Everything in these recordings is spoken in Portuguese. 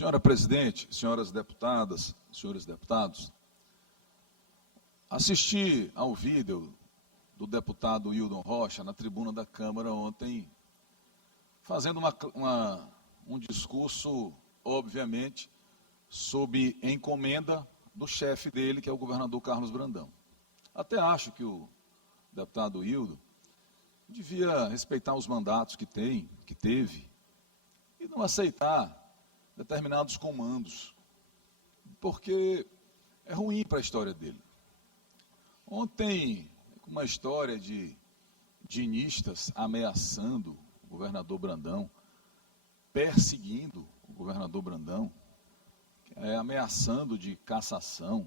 Senhora presidente, senhoras deputadas, senhores deputados, assisti ao vídeo do deputado Hildon Rocha na tribuna da Câmara ontem, fazendo um discurso, obviamente, sob encomenda do chefe dele, que é o governador Carlos Brandão. Até acho que o deputado Hildon devia respeitar os mandatos que teve, e não aceitar determinados comandos, porque é ruim para a história dele. Ontem, uma história de dinistas ameaçando o governador Brandão, perseguindo o governador Brandão, ameaçando de cassação.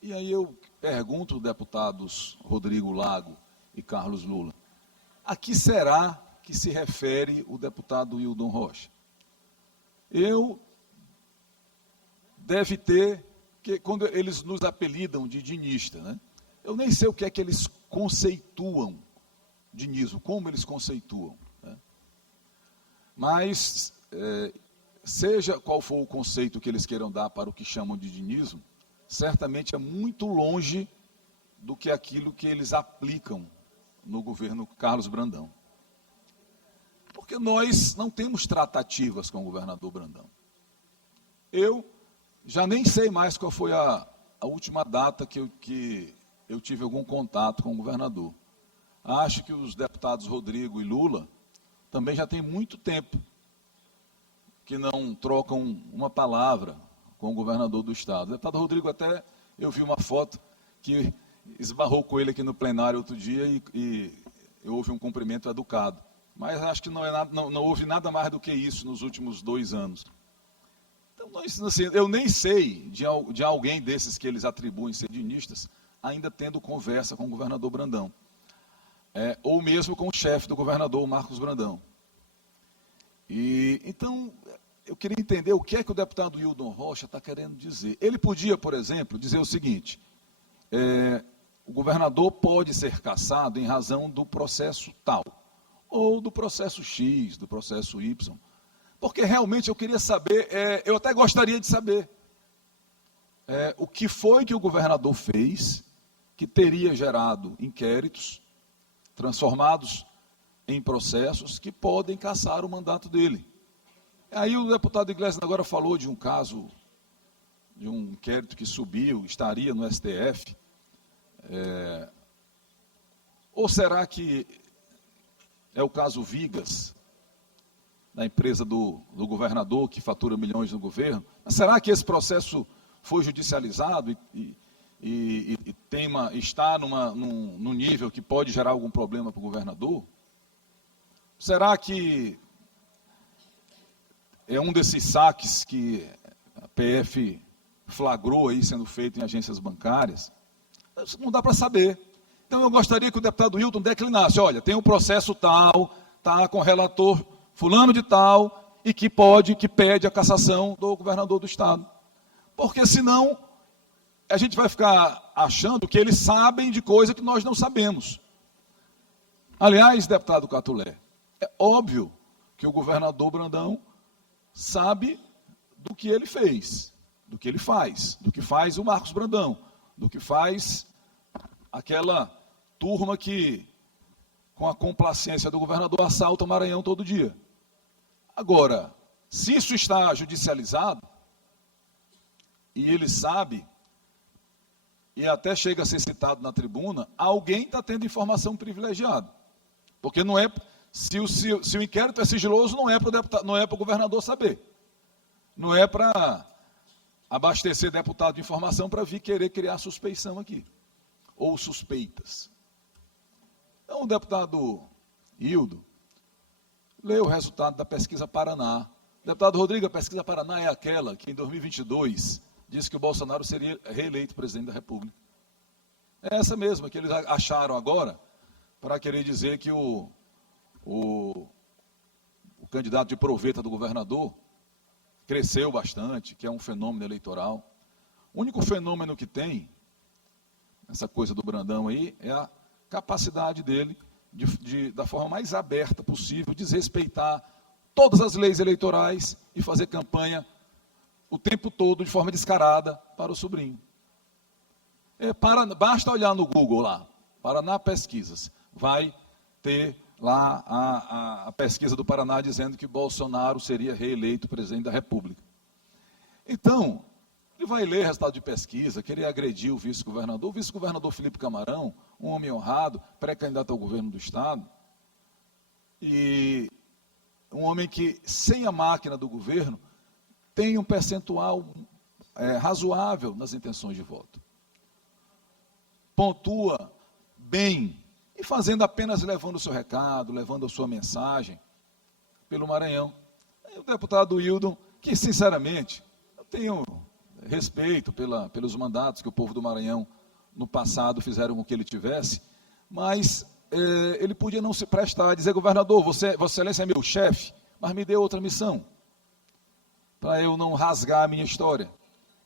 E aí eu pergunto aos deputados Rodrigo Lago e Carlos Lula, a que será que se refere o deputado Hildon Rocha? Deve ter, que quando eles nos apelidam de dinista, né? Eu nem sei o que é que eles conceituam dinismo, como eles conceituam, né? Mas, seja qual for o conceito que eles queiram dar para o que chamam de dinismo, certamente é muito longe do que aquilo que eles aplicam no governo Carlos Brandão. Porque nós não temos tratativas com o governador Brandão. Eu já nem sei mais qual foi a última data que eu tive algum contato com o governador. Acho que os deputados Rodrigo e Lula também já tem muito tempo que não trocam uma palavra com o governador do estado. O deputado Rodrigo até, eu vi uma foto que esbarrou com ele aqui no plenário outro dia e houve um cumprimento educado. Mas acho que não houve nada mais do que isso nos últimos 2 anos. Então, assim, eu nem sei de alguém desses que eles atribuem ser dinistas, ainda tendo conversa com o governador Brandão. Ou mesmo com o chefe do governador, Marcos Brandão. Então, eu queria entender o que é que o deputado Hildon Rocha está querendo dizer. Ele podia, por exemplo, dizer o seguinte, o governador pode ser cassado em razão do processo tal, ou do processo X, do processo Y. Porque realmente eu queria saber, eu até gostaria de saber, o que foi que o governador fez que teria gerado inquéritos transformados em processos que podem cassar o mandato dele. Aí o deputado Iglesias agora falou de um caso, de um inquérito que subiu, estaria no STF. Ou será que é o caso Vigas, da empresa do governador, que fatura milhões no governo? Mas será que esse processo foi judicializado e está num nível que pode gerar algum problema para o governador? Será que é um desses saques que a PF flagrou aí sendo feito em agências bancárias? Isso não dá para saber. Então eu gostaria que o deputado Hildon declinasse, olha, tem um processo tal, está com o relator fulano de tal, e que pede a cassação do governador do estado. Porque senão a gente vai ficar achando que eles sabem de coisa que nós não sabemos. Aliás, deputado Catulé, é óbvio que o governador Brandão sabe do que ele fez, do que ele faz, do que faz o Marcos Brandão, do que faz aquela turma que, com a complacência do governador, assalta o Maranhão todo dia. Agora, se isso está judicializado, e ele sabe, e até chega a ser citado na tribuna, alguém está tendo informação privilegiada. Porque não é, se o inquérito é sigiloso, não é para o governador saber. Não é para abastecer deputado de informação para vir querer criar suspeição aqui. Ou suspeitas. Então, o deputado Hildon leu o resultado da pesquisa Paraná. Deputado Rodrigo, a pesquisa Paraná é aquela que em 2022 disse que o Bolsonaro seria reeleito presidente da República. É essa mesma que eles acharam agora para querer dizer que o candidato de proveta do governador cresceu bastante, que é um fenômeno eleitoral. O único fenômeno que tem, essa coisa do Brandão aí, é a capacidade dele da forma mais aberta possível, desrespeitar todas as leis eleitorais e fazer campanha o tempo todo de forma descarada para o sobrinho. Basta olhar no Google lá, Paraná Pesquisas, vai ter lá a pesquisa do Paraná dizendo que Bolsonaro seria reeleito presidente da República. Então, ele vai ler resultado de pesquisa, querer agredir o vice-governador Felipe Camarão, um homem honrado, pré-candidato ao governo do Estado, e um homem que, sem a máquina do governo, tem um percentual razoável nas intenções de voto. Pontua bem, e fazendo apenas levando o seu recado, levando a sua mensagem pelo Maranhão. E o deputado Hildon, que sinceramente, eu tenho respeito pelos mandatos que o povo do Maranhão no passado fizeram com que ele tivesse, mas ele podia não se prestar a dizer: governador, Vossa Excelência é meu chefe, mas me dê outra missão, para eu não rasgar a minha história.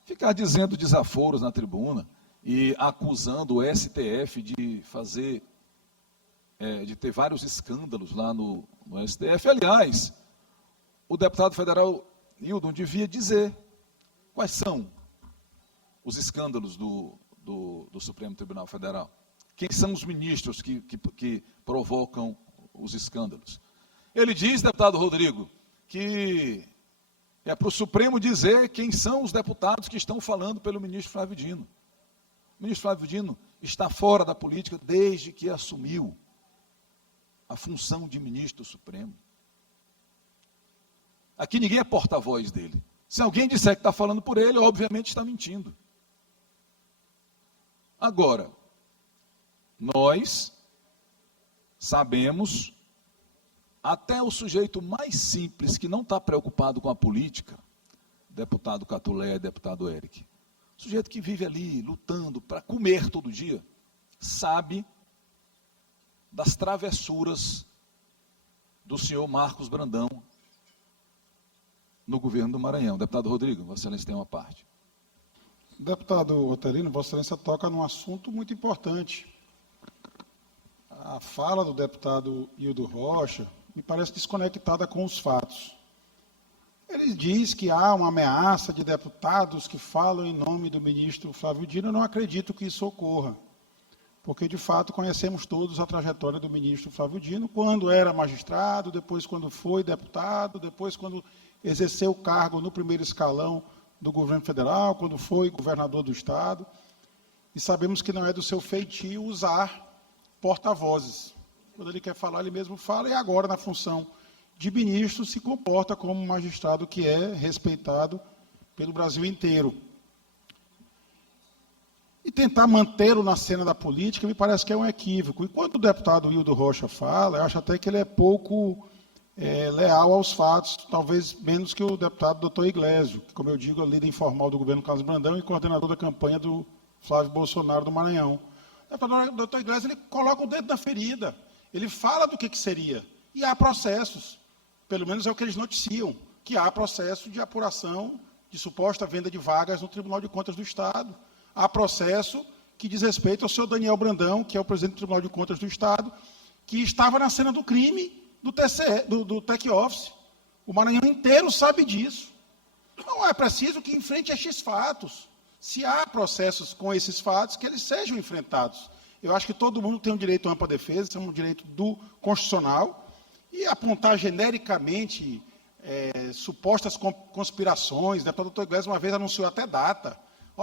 Ficar dizendo desaforos na tribuna e acusando o STF de ter vários escândalos lá no STF. Aliás, o deputado federal Hildon devia dizer quais são os escândalos do Supremo Tribunal Federal. Quem são os ministros que provocam os escândalos? Ele diz, deputado Rodrigo, que é para o Supremo dizer quem são os deputados que estão falando pelo ministro Flávio Dino. O ministro Flávio Dino está fora da política desde que assumiu a função de ministro do Supremo. Aqui ninguém é porta-voz dele. Se alguém disser que está falando por ele, obviamente está mentindo. Agora, nós sabemos, até o sujeito mais simples, que não está preocupado com a política, deputado Catulé, deputado Eric, sujeito que vive ali lutando para comer todo dia, sabe das travessuras do senhor Marcos Brandão no governo do Maranhão. Deputado Rodrigo, Vossa Excelência tem uma parte. Deputado Otelino, Vossa Excelência toca num assunto muito importante. A fala do deputado Hildon Rocha me parece desconectada com os fatos. Ele diz que há uma ameaça de deputados que falam em nome do ministro Flávio Dino. Eu não acredito que isso ocorra, porque, de fato, conhecemos todos a trajetória do ministro Flávio Dino, quando era magistrado, depois quando foi deputado, depois quando exerceu o cargo no primeiro escalão do governo federal, quando foi governador do Estado, e sabemos que não é do seu feitio usar porta-vozes. Quando ele quer falar, ele mesmo fala, e agora, na função de ministro, se comporta como um magistrado que é respeitado pelo Brasil inteiro. E tentar mantê-lo na cena da política me parece que é um equívoco. E quando o deputado Hildon Rocha fala, eu acho até que ele é pouco leal aos fatos, talvez menos que o deputado doutor Iglesio, que, como eu digo, é líder informal do governo Carlos Brandão e coordenador da campanha do Flávio Bolsonaro do Maranhão. O doutor Iglesio, ele coloca o dedo na ferida, ele fala do que seria, e há processos, pelo menos é o que eles noticiam, que há processo de apuração de suposta venda de vagas no Tribunal de Contas do Estado. Há processo que diz respeito ao senhor Daniel Brandão, que é o presidente do Tribunal de Contas do Estado, que estava na cena do crime do Tech Office. O Maranhão inteiro sabe disso. Não é preciso que enfrente estes fatos. Se há processos com esses fatos, que eles sejam enfrentados. Eu acho que todo mundo tem um direito à ampla defesa, isso é um direito do constitucional, e apontar genericamente supostas conspirações. O deputado doutor Iglesias uma vez anunciou até data.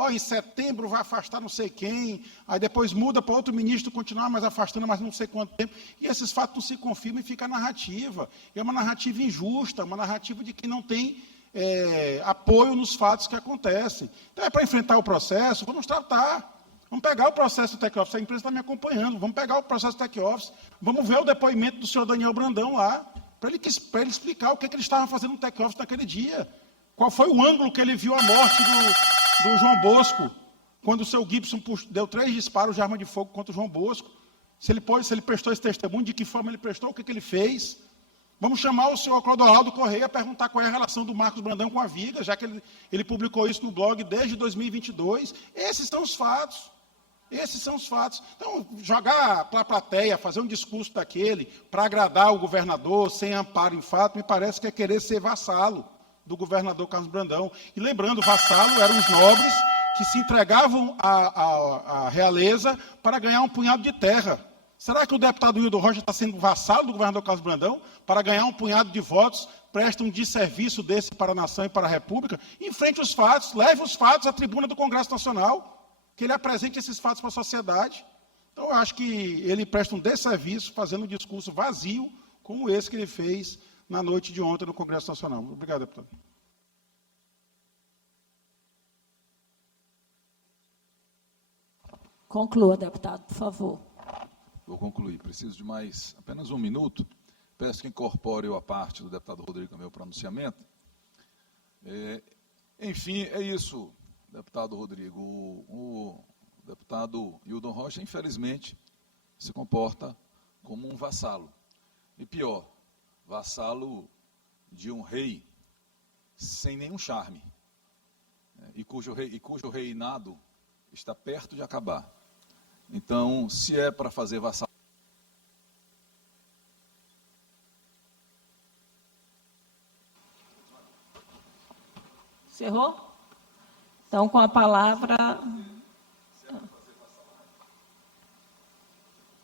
Em setembro vai afastar não sei quem, aí depois muda para outro ministro continuar mais afastando, mas não sei quanto tempo. E esses fatos não se confirmam e fica a narrativa. É uma narrativa injusta, uma narrativa de que não tem apoio nos fatos que acontecem. Então, para enfrentar o processo, vamos tratar. Vamos pegar o processo do Tech Office, a empresa está me acompanhando, vamos pegar o processo do Tech Office, vamos ver o depoimento do senhor Daniel Brandão lá, para ele explicar o que ele estava fazendo no Tech Office naquele dia. Qual foi o ângulo que ele viu a morte do João Bosco, quando o seu Gibson deu 3 disparos de arma de fogo contra o João Bosco? Se ele prestou esse testemunho, de que forma ele prestou, o que ele fez? Vamos chamar o senhor Clodoaldo Correia, perguntar qual é a relação do Marcos Brandão com a Viga, já que ele publicou isso no blog desde 2022. Esses são os fatos. Esses são os fatos. Então, jogar para a plateia, fazer um discurso daquele, para agradar o governador, sem amparo em fato, me parece que é querer ser vassalo do governador Carlos Brandão. E lembrando, vassalo eram os nobres que se entregavam à realeza para ganhar um punhado de terra. Será que o deputado Wildon Rocha está sendo vassalo do governador Carlos Brandão para ganhar um punhado de votos, presta um desserviço desse para a nação e para a República? Enfrente os fatos, leve os fatos à tribuna do Congresso Nacional, que ele apresente esses fatos para a sociedade. Então, eu acho que ele presta um desserviço fazendo um discurso vazio, como esse que ele fez na noite de ontem no Congresso Nacional. Obrigado, deputado. Conclua, deputado, por favor. Vou concluir. Preciso de mais apenas um minuto. Peço que incorpore a parte do deputado Rodrigo ao meu pronunciamento. Enfim, é isso, deputado Rodrigo. O deputado Wildon Rocha, infelizmente, se comporta como um vassalo. E pior, vassalo de um rei sem nenhum charme, e cujo reinado está perto de acabar. Então, se é para fazer vassalo... Encerrou? Então, com a palavra...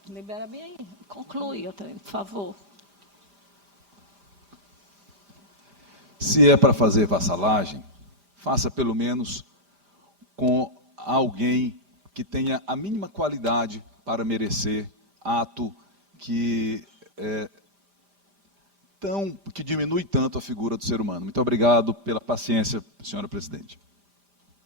Libera bem aí. Conclui, por favor. Se é para fazer vassalagem, faça pelo menos com alguém que tenha a mínima qualidade para merecer ato que diminui tanto a figura do ser humano. Muito obrigado pela paciência, senhora presidente.